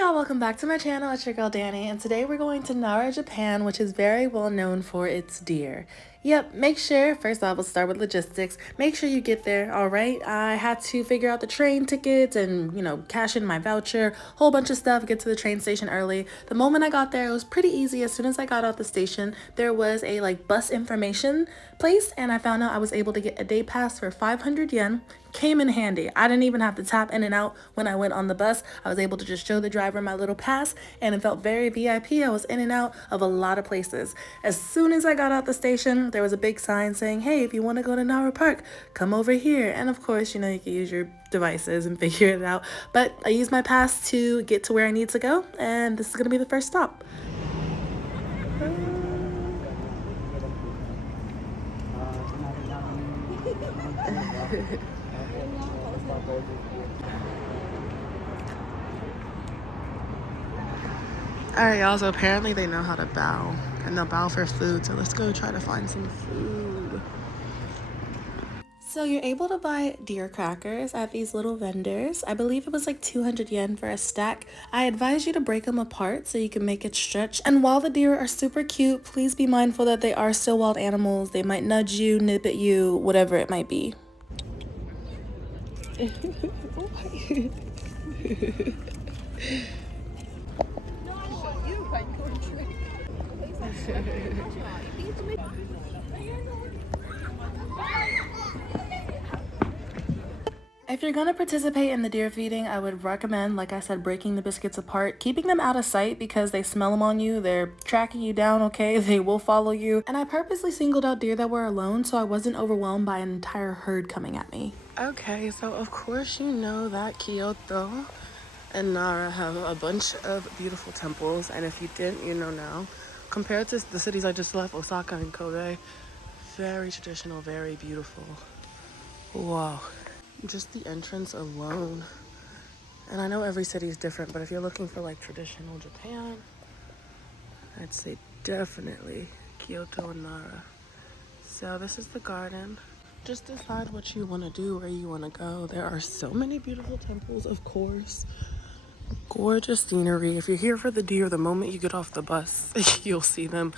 Y'all, welcome back to my channel. It's your girl Danny, and today we're going to Nara, Japan, which is very well known for its deer. Yep, make sure, first off, let's start with logistics. Make sure you get there, all right? I had to figure out the train tickets and, cash in my voucher, whole bunch of stuff, get to the train station early. The moment I got there, it was pretty easy. As soon as I got out the station, there was a bus information place, and I found out I was able to get a day pass for 500 yen. Came in handy. I didn't even have to tap in and out when I went on the bus. I was able to just show the driver my little pass, and it felt very VIP. I was in and out of a lot of places. As soon as I got out the station, there was a big sign saying, hey, if you want to go to Nara Park, come over here. And of course, you can use your devices and figure it out. But I used my pass to get to where I need to go, and this is going to be the first stop. Alright, y'all, so apparently they know how to bow, and they'll bow for food, so let's go try to find some food. So you're able to buy deer crackers at these little vendors. I believe it was like 200 yen for a stack. I advise you to break them apart so you can make it stretch. And while the deer are super cute, please be mindful that they are still wild animals. They might nudge you, nip at you, whatever it might be. If you're gonna participate in the deer feeding, I would recommend, like I said, breaking the biscuits apart, keeping them out of sight because they smell them on you, they're tracking you down, okay? They will follow you. And I purposely singled out deer that were alone so I wasn't overwhelmed by an entire herd coming at me. Okay, so of course you know that Kyoto and Nara have a bunch of beautiful temples, and if you didn't, you know now. Compared to the cities I just left, Osaka and Kobe, very traditional, very beautiful. Wow. Just the entrance alone. And I know every city is different, but if you're looking for traditional Japan, I'd say definitely Kyoto and Nara. So this is the garden. Just decide what you want to do, where you want to go. There are so many beautiful temples, of course. Gorgeous scenery. If you're here for the deer, the moment you get off the bus, you'll see them.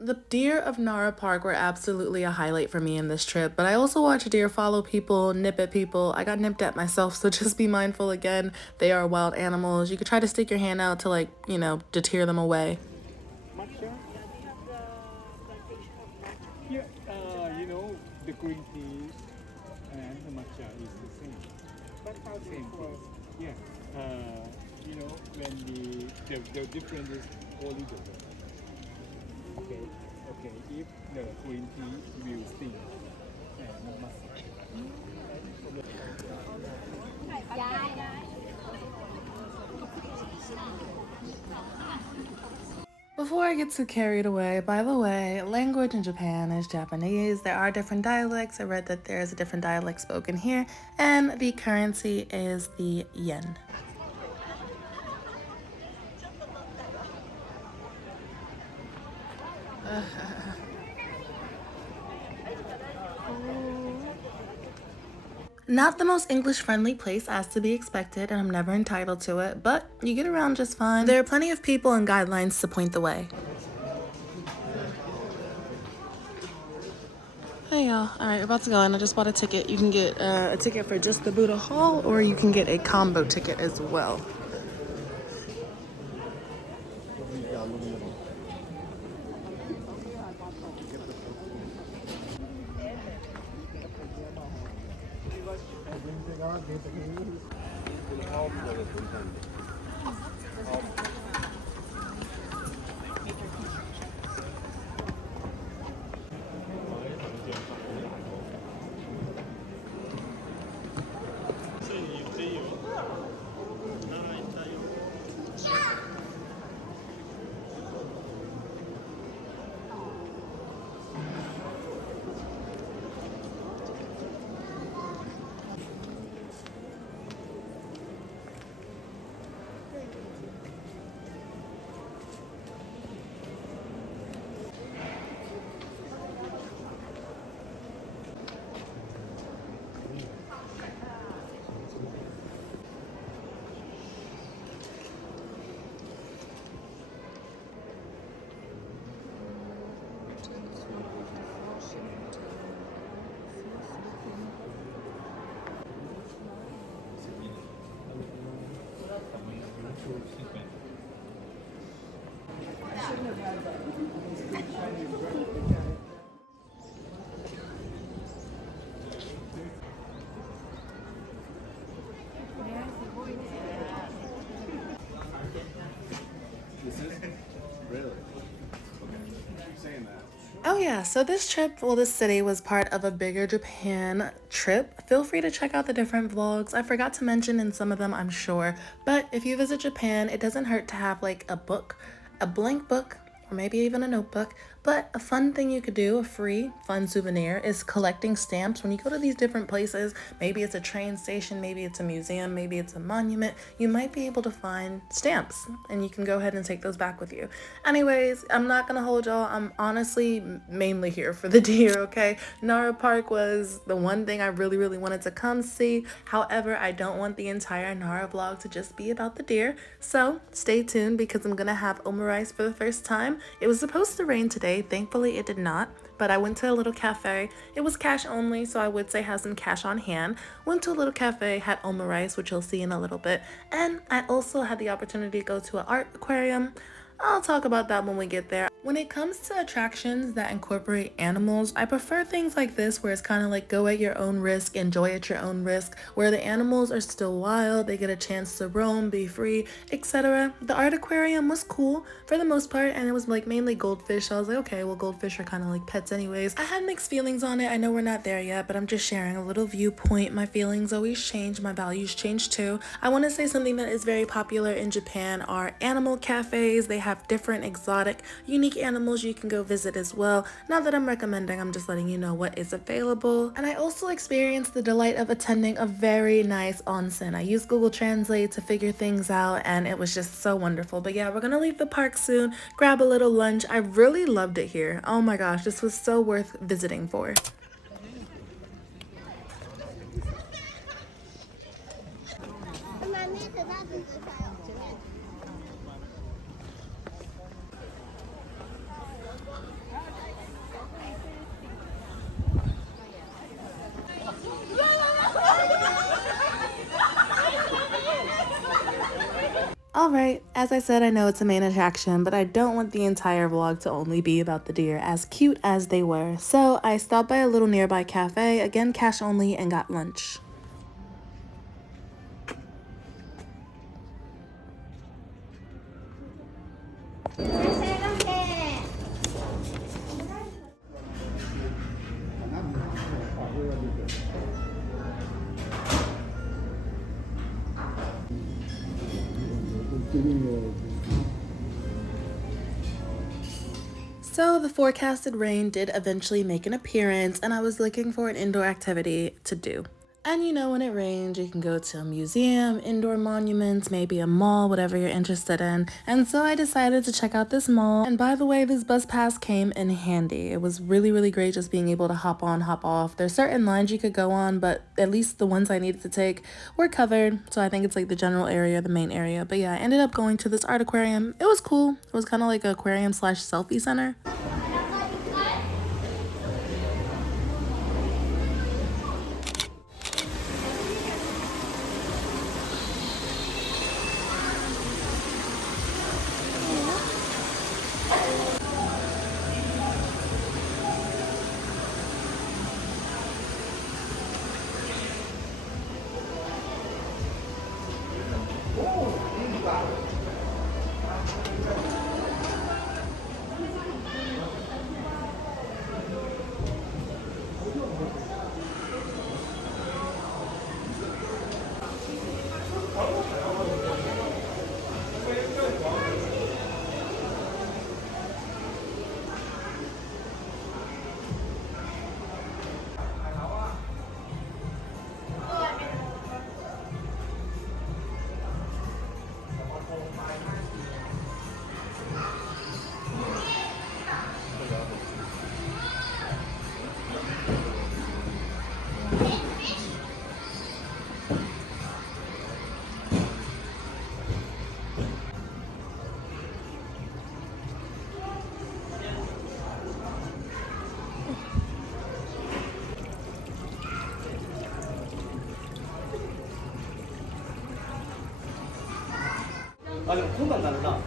The deer of Nara Park were absolutely a highlight for me in this trip, but I also watched deer follow people, nip at people. I got nipped at myself, so just be mindful again. They are wild animals. You could try to stick your hand out to deter them away. Here, the green tea and the matcha is the same. But how same thing? Yeah. When the difference is only the water. Okay. If the green tea will sting and matcha. Before I get too carried away, by the way, language in Japan is Japanese. There are different dialects. I read that there is a different dialect spoken here, and the currency is the yen. Not the most English-friendly place as to be expected, and I'm never entitled to it, but you get around just fine. There are plenty of people and guidelines to point the way. Hey y'all, alright, we're about to go in. I just bought a ticket. You can get a ticket for just the Buddha Hall, or you can get a combo ticket as well. Oh yeah, so this trip, well, this city was part of a bigger Japan trip. Feel free to check out the different vlogs. I forgot to mention in some of them, I'm sure. But if you visit Japan, it doesn't hurt to have like a book, a blank book, or maybe even a notebook. But a fun thing you could do, a free, fun souvenir, is collecting stamps. When you go to these different places, maybe it's a train station, maybe it's a museum, maybe it's a monument, you might be able to find stamps and you can go ahead and take those back with you. Anyways, I'm not gonna hold y'all. I'm honestly mainly here for the deer, okay? Nara Park was the one thing I really wanted to come see. However, I don't want the entire Nara vlog to just be about the deer. So stay tuned because I'm gonna have omurice for the first time. It was supposed to rain today. Thankfully, it did not. But I went to a little cafe. It was cash only, so I would say have some cash on hand. Went to a little cafe, had omurice, which you'll see in a little bit. And I also had the opportunity to go to an art aquarium. I'll talk about that when we get there. When it comes to attractions that incorporate animals, I prefer things like this where it's kind of like go at your own risk, enjoy at your own risk, where the animals are still wild, they get a chance to roam, be free, etc. The art aquarium was cool for the most part, and it was like mainly goldfish, so I was like, okay, well, goldfish are kind of like pets anyways. I had mixed feelings on it. I know we're not there yet, but I'm just sharing a little viewpoint. My feelings always change, my values change too. I want to say something that is very popular in Japan are animal cafes. They have different exotic, unique animals you can go visit as well. Not that I'm recommending, I'm just letting you know what is available. And I also experienced the delight of attending a very nice onsen. I used Google Translate to figure things out and it was just so wonderful. But yeah, we're gonna leave the park soon, grab a little lunch. I really loved it here. Oh my gosh, this was so worth visiting for. Alright, as I said, I know it's a main attraction, but I don't want the entire vlog to only be about the deer, as cute as they were. So I stopped by a little nearby cafe, again cash only, and got lunch. So the forecasted rain did eventually make an appearance and I was looking for an indoor activity to do. And you know, when it rains, you can go to a museum, indoor monuments, maybe a mall, whatever you're interested in. And so I decided to check out this mall. And by the way, this bus pass came in handy. It was really great just being able to hop on, hop off. There's certain lines you could go on, but at least the ones I needed to take were covered. So I think it's like the general area, the main area. But yeah, I ended up going to this art aquarium. It was cool. It was kind of like an aquarium slash selfie center. 아, 근데 공간 다르다.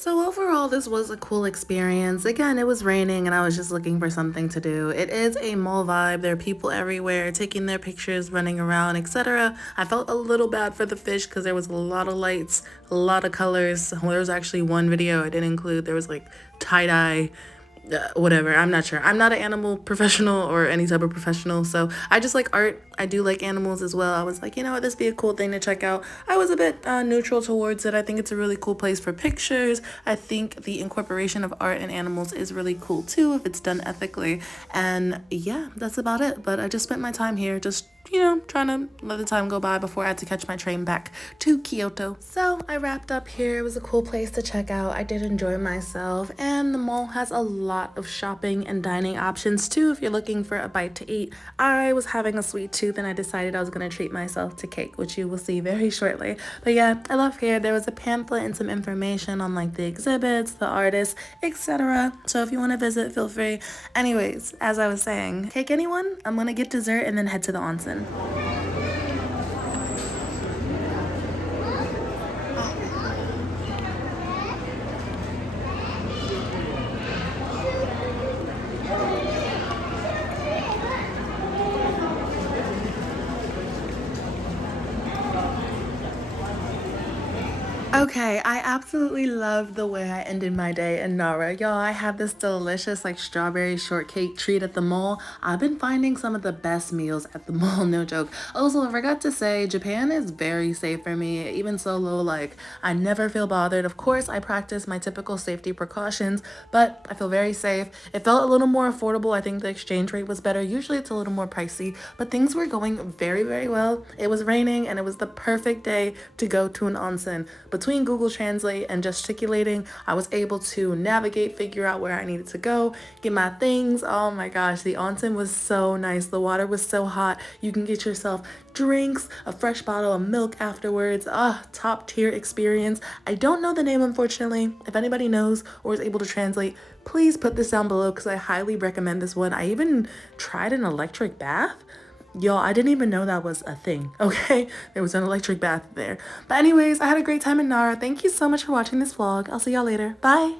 So overall, this was a cool experience. Again, it was raining and I was just looking for something to do. It is a mall vibe. There are people everywhere taking their pictures, running around, etc. I felt a little bad for the fish because there was a lot of lights, a lot of colors. There was actually one video I didn't include. There was like tie-dye, whatever. I'm not sure. I'm not an animal professional or any type of professional, so I just like art. I do like animals as well. I was like, you know what, this be a cool thing to check out. I was a bit neutral towards it. I think it's a really cool place for pictures. I think the incorporation of art and animals is really cool too if it's done ethically. And yeah, that's about it. But I just spent my time here just trying to let the time go by before I had to catch my train back to Kyoto. So I wrapped up here. It was a cool place to check out. I did enjoy myself, and the mall has a lot of shopping and dining options too if you're looking for a bite to eat. I was having a sweet tooth and I decided I was going to treat myself to cake, which you will see very shortly. But yeah, I love here. There was a pamphlet and some information on like the exhibits, the artists, etc. So if you want to visit, feel free. Anyways, as I was saying, cake anyone? I'm going to get dessert and then head to the onsen. Okay, I absolutely love the way I ended my day in Nara. Y'all, I had this delicious like strawberry shortcake treat at the mall. I've been finding some of the best meals at the mall, no joke. Also, I forgot to say, Japan is very safe for me, even solo, like I never feel bothered. Of course, I practice my typical safety precautions, but I feel very safe. It felt a little more affordable. I think the exchange rate was better. Usually it's a little more pricey, but things were going very, very well. It was raining and it was the perfect day to go to an onsen. Between Google Translate and gesticulating, I was able to navigate, figure out where I needed to go, get my things. Oh my gosh, the onsen was so nice. The water was so hot. You can get yourself drinks, a fresh bottle of milk afterwards. Top tier experience. I don't know the name, unfortunately. If anybody knows or is able to translate, please put this down below because I highly recommend this one. I even tried an electric bath. Y'all, I didn't even know that was a thing, okay? There was an electric bath there. But anyways, I had a great time in Nara. Thank you so much for watching this vlog. I'll see y'all later. Bye!